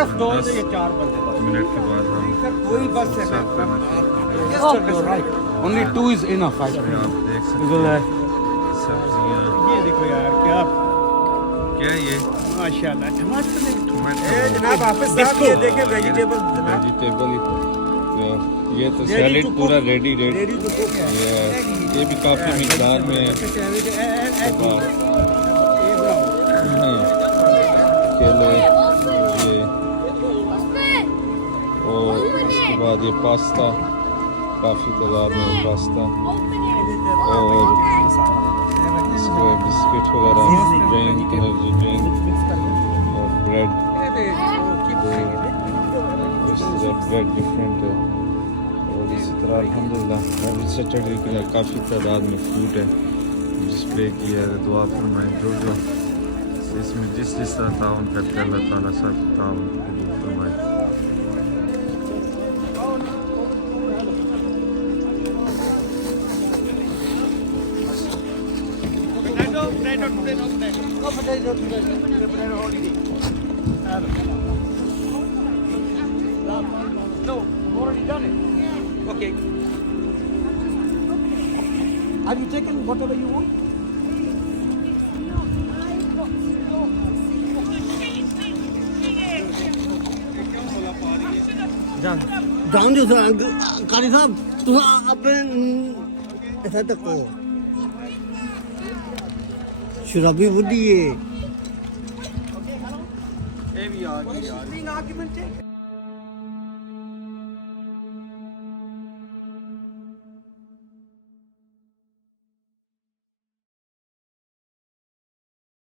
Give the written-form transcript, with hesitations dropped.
सिर्फ 2 या 4 बंदे बस। मिनट के बाद हम कोई बस है सर्व करना शुरू करेंगे। Right only 2 is enough I इसमें आप देख सकते बिल्कुल है। हैं सब्जियां। ये देखो यार क्या क्या ये माशाल्लाह टमाटर टमाटो जनाब आप साहब ये देखें वेजिटेबल जनाब वेजिटेबल ये तो सैलेड पूरा रेडी रेडी टू कुक है ये भी काफ़ी मिकदार में है। केले ये और उसके बाद ये पास्ता काफ़ी तादाद में पास्ता और इसके बिस्किट वगैरह ड्रिंक एनर्जी ड्रिंक और ब्रेड ब्रेड डिफरेंट है। और इसी तरह अल्हम्दुलिल्लाह एवरी सैटरडे के लिए काफ़ी तादाद में फूड है डिस्प्ले किया है। दुआ फरमाएं जो इसमें जिस तरह ताउन करते हैं अल्लाह ताला सब ताउन कबूल फरमाए। No, already done it. Okay. Have you taken whatever you want? जान जो कारी साहब तुम अपने ऐसा तक को शराबी बुद्धि है।